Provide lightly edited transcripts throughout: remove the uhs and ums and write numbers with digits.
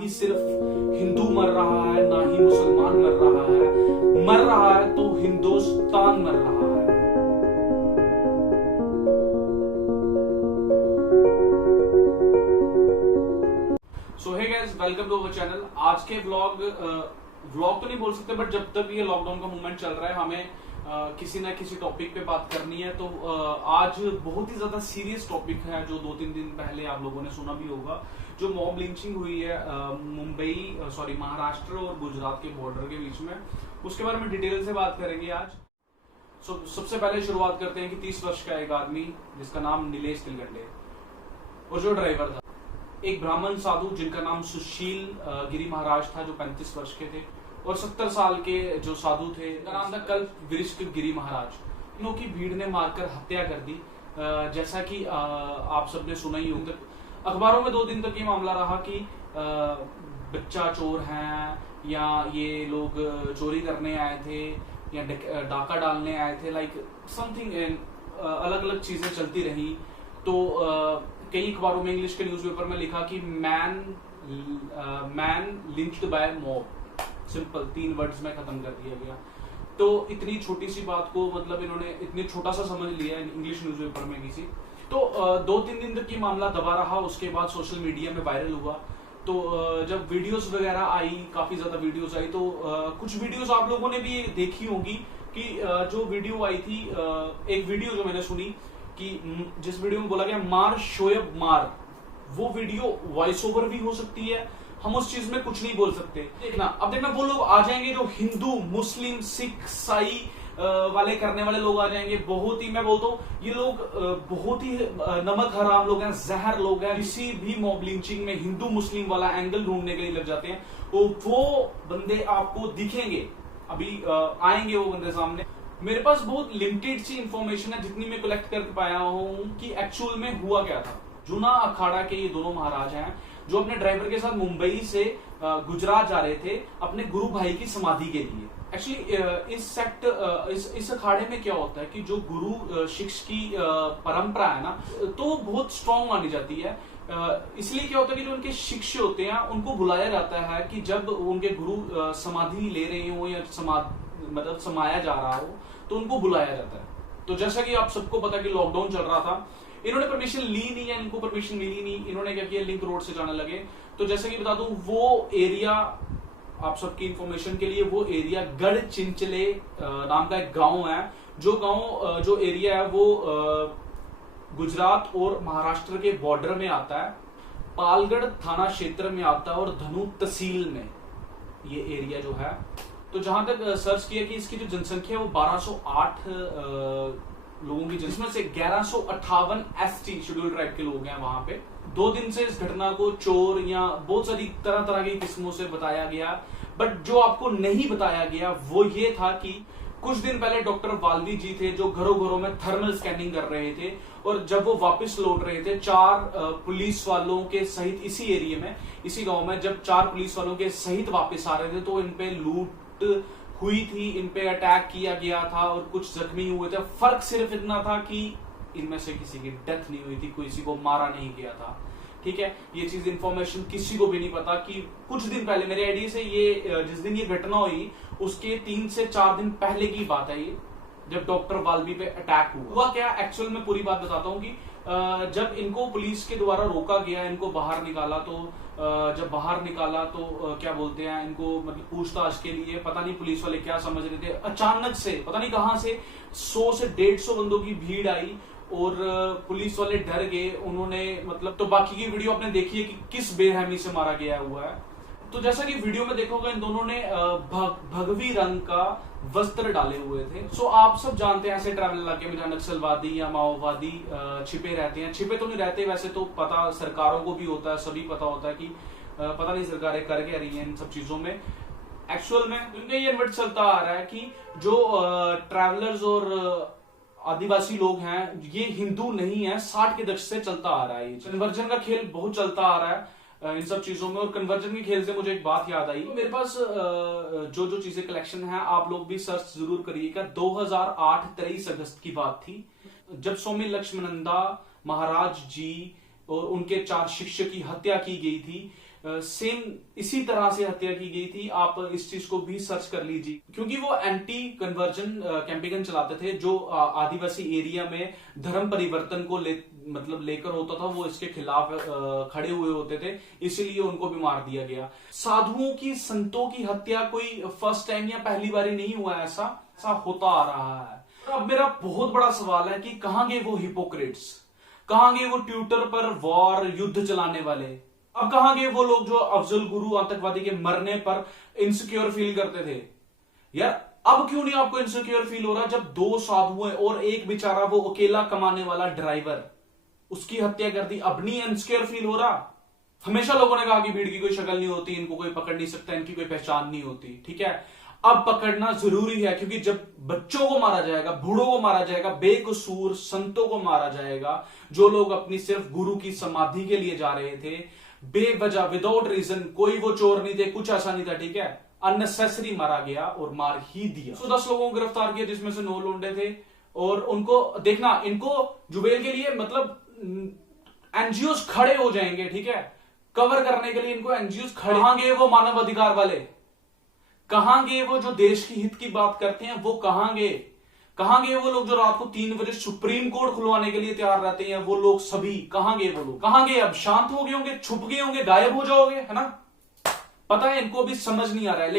ही सिर्फ हिंदू मर रहा है, ना ही मुसलमान मर रहा है। मर रहा है तो हिंदुस्तान मर रहा है। So hey guys, welcome to our channel. आज के व्लॉग तो नहीं बोल सकते, बट जब तक ये लॉकडाउन का मूवमेंट चल रहा है, हमें किसी ना किसी टॉपिक पे बात करनी है। तो आज बहुत ही ज्यादा सीरियस टॉपिक है, जो 2-3 दिन पहले आप लोगों ने सुना भी होगा, जो मॉब लिंचिंग हुई है महाराष्ट्र और गुजरात के बॉर्डर के बीच में। उसके बारे में डिटेल से बात करेंगे आज। सबसे पहले शुरुआत करते हैं कि 30 वर्ष का एक आदमी जिसका नाम नीलेश तिलगंडे, और जो ड्राइवर था एक ब्राह्मण साधु जिनका नाम सुशील गिरी महाराज था, जो 35 वर्ष के थे, और 70 साल के जो साधु थे, उनका नाम था कल्प वृष्ट गिरी महाराज। तीनों की भीड़ ने मारकर हत्या कर दी। जैसा कि आप सबने सुना ही होगा, अखबारों में 2 दिन तक ये मामला रहा कि बच्चा चोर हैं, या ये लोग चोरी करने आए थे, या डाका डालने आए थे, लाइक समथिंग अलग अलग चीजें चलती रही। तो कई अखबारों में, इंग्लिश के न्यूज़पेपर में लिखा कि man lynched by mob. Simple 3 words में खत्म कर दिया गया। तो इतनी छोटी सी बात को, मतलब इन्होंने इतनी छोटा सा समझ लिया इंग्लिश न्यूज़पेपर में किसी। तो 2-3 दिन तक ये मामला दबा रहा। उसके बाद सोशल मीडिया में वायरल हुआ। तो जब वीडियोस वगैरह आई, काफी ज्यादा वीडियोस आई, तो कुछ वीडियोस आप लोगों ने भी देखी होगी कि जो वीडियो आई थी, एक वीडियो जो मैंने सुनी कि जिस वीडियो में बोला गया मार शोएब मार, वो वीडियो वॉइस ओवर भी हो सकती है। हम उस चीज में कुछ नहीं बोल सकते। अब देखना वो लोग आ जाएंगे जो हिंदू, मुस्लिम, सिख, ईसाई वाले करने वाले लोग आ जाएंगे। बहुत ही, मैं बोलता हूँ, ये लोग बहुत ही नमक हराम लोग हैं, जहर लोग हैं। किसी भी मॉब लिंचिंग में हिंदू मुस्लिम वाला एंगल ढूंढने के लिए लग जाते हैं। वो बंदे आपको दिखेंगे, अभी आएंगे वो बंदे सामने। मेरे पास बहुत लिमिटेड सी इंफॉर्मेशन है, जितनी मैं कलेक्ट कर पाया हूँ कि एक्चुअल में हुआ क्या था। जूना अखाड़ा के ये दोनों महाराज हैं, जो अपने ड्राइवर के साथ मुंबई से गुजरात जा रहे थे अपने गुरु भाई की समाधि के लिए। एक्चुअली इस अखाड़े में क्या होता है कि जो गुरु शिष्य की परंपरा है ना, तो बहुत स्ट्रांग मानी जाती है। इसलिए क्या होता है कि जो उनके शिष्य होते हैं उनको बुलाया जाता है कि जब उनके गुरु समाधि ले रहे हो या मतलब समाया जा रहा हो, तो उनको बुलाया जाता है। तो जैसा कि आप सबको पता कि लॉकडाउन चल रहा था, इन्होंने परमिशन ली नहीं, या इनको परमिशन मिली नहीं। इन्होंने क्या किया, लिंक रोड से जाने लगे। तो जैसे कि बता दूं, वो एरिया आप सबकी इंफॉर्मेशन के लिए, वो एरिया गढ़ चिंचले नाम का एक गांव है। जो एरिया है वो गुजरात और महाराष्ट्र के बॉर्डर में आता है। पालगढ़ थाना क्षेत्र में आता है और धनु तहसील में ये एरिया जो है। तो जहां तक सर्च किया कि इसकी जो जनसंख्या है वो 1208 लोगों की, जिसमें से 1158 एसटी शेड्यूल्ड ट्राइब के लोग हैं वहां पे। 2 दिन से इस घटना को चोर या बहुत सारी तरह तरह की किस्मों से बताया गया, बट जो आपको नहीं बताया गया वो ये था कि कुछ दिन पहले डॉक्टर वाल्वी जी थे, जो घरों घरों में थर्मल स्कैनिंग कर रहे थे, और जब वो वापस लौट रहे थे 4 पुलिस वालों के सहित, इसी एरिया में, इसी गांव में, जब 4 पुलिस वालों के सहित वापस आ रहे थे, तो इन पे लूट हुई थी, इन पे अटैक किया गया था और कुछ जख्मी हुए थे। फर्क सिर्फ इतना था कि इनमें से किसी की डेथ नहीं हुई थी, किसी को मारा नहीं गया था। ठीक है, ये चीज इंफॉर्मेशन किसी को भी नहीं पता कि कुछ दिन पहले, मेरे आइडिया से ये जिस दिन ये घटना हुई उसके 3 से 4 दिन पहले की बात है ये, जब डॉक्टर वाल्वी पे अटैक हुआ। क्या एक्चुअल में पूरी बात बताता हूँ कि जब इनको पुलिस के द्वारा रोका गया, इनको बाहर निकाला, तो जब बाहर निकाला तो क्या बोलते हैं, इनको मतलब पूछताछ के लिए, पता नहीं पुलिस वाले क्या समझ रहे थे, अचानक से पता नहीं कहां से 100 से 150 बंदों की भीड़ आई और पुलिस वाले डर गए। उन्होंने मतलब, तो बाकी की वीडियो आपने देखी है कि किस बेरहमी से मारा गया हुआ है। तो जैसा कि वीडियो में देखोगे, इन दोनों ने भगवी रंग का वस्त्र डाले हुए थे। सो आप सब जानते हैं ऐसे ट्रैवल इलाके में जहां नक्सलवादी या माओवादी छिपे रहते हैं। छिपे तो नहीं रहते वैसे, तो पता सरकारों को भी होता है, सभी पता होता है कि पता नहीं सरकारें कर क्या रही हैं इन सब चीजों में। एक्चुअल में उनका ये इन्वर्ट चलता आ रहा है कि जो ट्रैवलर्स और आदिवासी लोग हैं, ये हिंदू नहीं है। 60 के दशक से चलता आ रहा है। कन्वर्जन का खेल बहुत चलता आ रहा है इन सब चीजों में। और कन्वर्जन के खेल से मुझे एक बात याद आई, मेरे पास जो चीजें कलेक्शन है, आप लोग भी सर्च जरूर करिएगा। 2008 23 अगस्त की बात थी, जब स्वामी लक्ष्मणनंदा महाराज जी और उनके 4 शिष्य की हत्या की गई थी। सेम इसी तरह से हत्या की गई थी। आप इस चीज को भी सर्च कर लीजिए, क्योंकि वो एंटी कन्वर्जन कैंपेन चलाते थे, जो आदिवासी एरिया में धर्म परिवर्तन को लेकर होता था, वो इसके खिलाफ खड़े हुए होते थे, इसीलिए उनको भी मार दिया गया। साधुओं की, संतों की हत्या कोई फर्स्ट टाइम या पहली बार नहीं हुआ, ऐसा होता आ रहा है। अब मेरा बहुत बड़ा सवाल है कि कहां गए वो हिपोक्रेट्स, कहां गए वो ट्विटर पर वॉर, युद्ध चलाने वाले, अब कहां गए वो लोग जो अफजल गुरु आतंकवादी के मरने पर इनसिक्योर फील करते थे? यार अब क्यों नहीं आपको इनसिक्योर फील हो रहा जब 2 साधु हैं और एक बेचारा वो अकेला कमाने वाला ड्राइवर, उसकी हत्या कर दी, अब नहीं इनसिक्योर फील हो रहा? हमेशा लोगों ने कहा कि भीड़ की कोई शक्ल नहीं होती, इनको कोई पकड़ नहीं सकता, इनकी कोई पहचान नहीं होती, ठीक है। अब पकड़ना जरूरी है, क्योंकि जब बच्चों को मारा जाएगा, बूढ़ों को मारा जाएगा, बेकसूर संतों को मारा जाएगा, जो लोग अपनी सिर्फ गुरु की समाधि के लिए जा रहे थे, बेवजह, विदाउट रीजन, कोई वो चोर नहीं थे, कुछ ऐसा नहीं था, ठीक है, अननेसेसरी मारा गया और मार ही दिया। 10 लोगों को गिरफ्तार किया, जिसमें से 9 लोंडे थे, और उनको देखना, इनको जुबेल के लिए मतलब एनजीओ खड़े हो जाएंगे, ठीक है, कवर करने के लिए इनको एनजीओ खड़े। कहां गए वो मानव अधिकार वाले, कहां गए वो जो देश की हित की बात करते हैं, वो कहां गए? कहां गए वो लोग जो रात को 3 बजे सुप्रीम कोर्ट खुलवाने के लिए तैयार रहते हैं? वो लोग सभी कहां गए? वो लोग कहां गए? अब शांत हो गए होंगे, छुप गए होंगे, गायब हो जाओगे, है ना? पता है इनको भी समझ नहीं आ रहा है,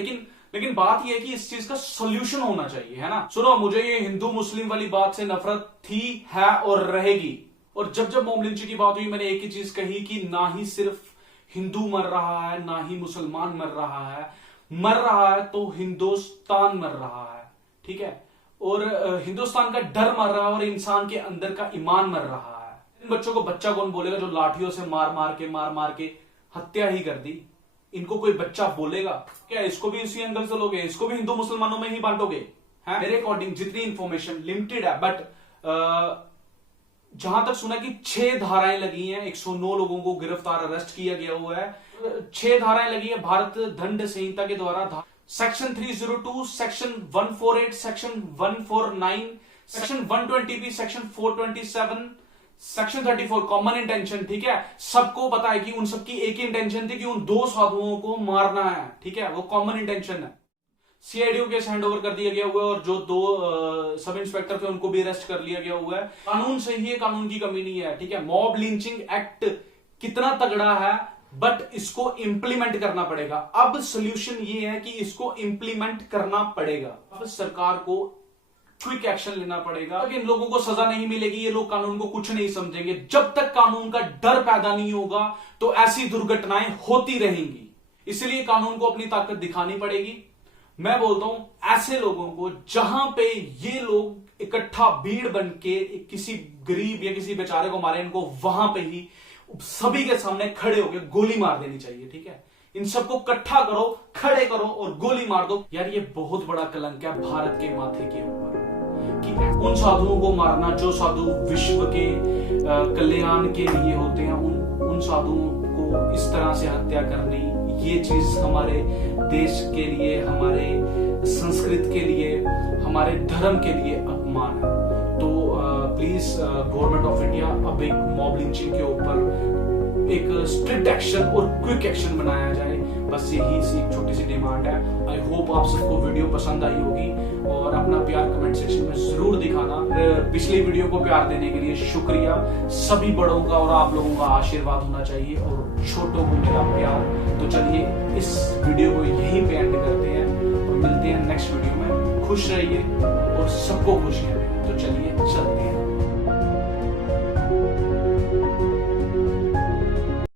लेकिन बात यह है कि इस चीज का सोल्यूशन होना चाहिए, है ना? सुनो, मुझे ये हिंदू मुस्लिम वाली बात से नफरत थी, है और रहेगी। और जब मॉब लिंचिंग की बात हुई, मैंने एक ही चीज कही कि ना ही सिर्फ हिंदू मर रहा है, ना ही मुसलमान मर रहा है, मर रहा है तो हिंदुस्तान मर रहा है, ठीक है, और हिंदुस्तान का डर मर रहा है और इंसान के अंदर का ईमान मर रहा है। इन बच्चों को बच्चा कौन बोलेगा जो लाठियों से मार मार के हत्या ही कर दी? इनको कोई बच्चा बोलेगा क्या? इसको भी इसी एंगल से लोगे, इसको भी हिंदू मुसलमानों में ही बांटोगे? मेरे अकॉर्डिंग जितनी इंफॉर्मेशन लिमिटेड है, बट जहां तक सुना कि 6 धाराएं लगी हैं, 109 लोगों को गिरफ्तार, अरेस्ट किया गया हुआ है, 6 धाराएं लगी है भारत दंड संहिता के द्वारा। Section 302, section 148, section 149, section 120B, section 427, section 34 common intention, ठीक है। सबको पता है कि उन सबकी एक ही इंटेंशन थी कि उन 2 साधुओं को मारना है, ठीक है, वो कॉमन इंटेंशन है। सीआईडी केस हैंड ओवर कर दिया गया हुआ है और जो 2 सब इंस्पेक्टर थे उनको भी अरेस्ट कर लिया गया हुआ है। कानून सही है, कानून की कमी नहीं है, ठीक है। मॉब लिंचिंग एक्ट कितना तगड़ा है, बट इसको इंप्लीमेंट करना पड़ेगा। अब सोल्यूशन ये है कि इसको इंप्लीमेंट करना पड़ेगा। अब सरकार को क्विक एक्शन लेना पड़ेगा। इन लोगों को सजा नहीं मिलेगी, ये लोग कानून को कुछ नहीं समझेंगे। जब तक कानून का डर पैदा नहीं होगा तो ऐसी दुर्घटनाएं होती रहेंगी। इसलिए कानून को अपनी ताकत दिखानी पड़ेगी। मैं बोलता हूं ऐसे लोगों को, जहां पे ये लोग इकट्ठा भीड़ बन के किसी गरीब या किसी बेचारे को मारे, इनको वहां पे ही सभी के सामने खड़े होकर गोली मार देनी चाहिए, ठीक है। इन सबको इकट्ठा करो, खड़े करो और गोली मार दो। यार ये बहुत बड़ा कलंक है भारत के माथे के ऊपर कि उन साधुओं को मारना जो साधु विश्व के कल्याण के लिए होते हैं, उन साधुओं को इस तरह से हत्या करनी, ये चीज हमारे देश के लिए, हमारे संस्कृति के लिए, हमारे धर्म के लिए अपमान है। तो प्लीज गवर्नमेंट ऑफ इंडिया अब एक मॉब लिंचिंग के ऊपर एक स्ट्रिक्ट एक्शन और क्विक एक्शन बनाया जाए, बस यही सी एक छोटी सी डिमांड है। आई होप आप सबको वीडियो पसंद आई होगी और अपना प्यार कमेंट सेक्शन में जरूर दिखाना। पिछली वीडियो को प्यार देने के लिए शुक्रिया। सभी बड़ों का और आप लोगों का आशीर्वाद होना चाहिए और छोटों को मेरा प्यार। तो चलिए इस वीडियो को यहीं पे एंड करते हैं और मिलते हैं नेक्स्ट वीडियो में। खुश रहिए और सबको खुशियां दें। तो चलिए चलते हैं।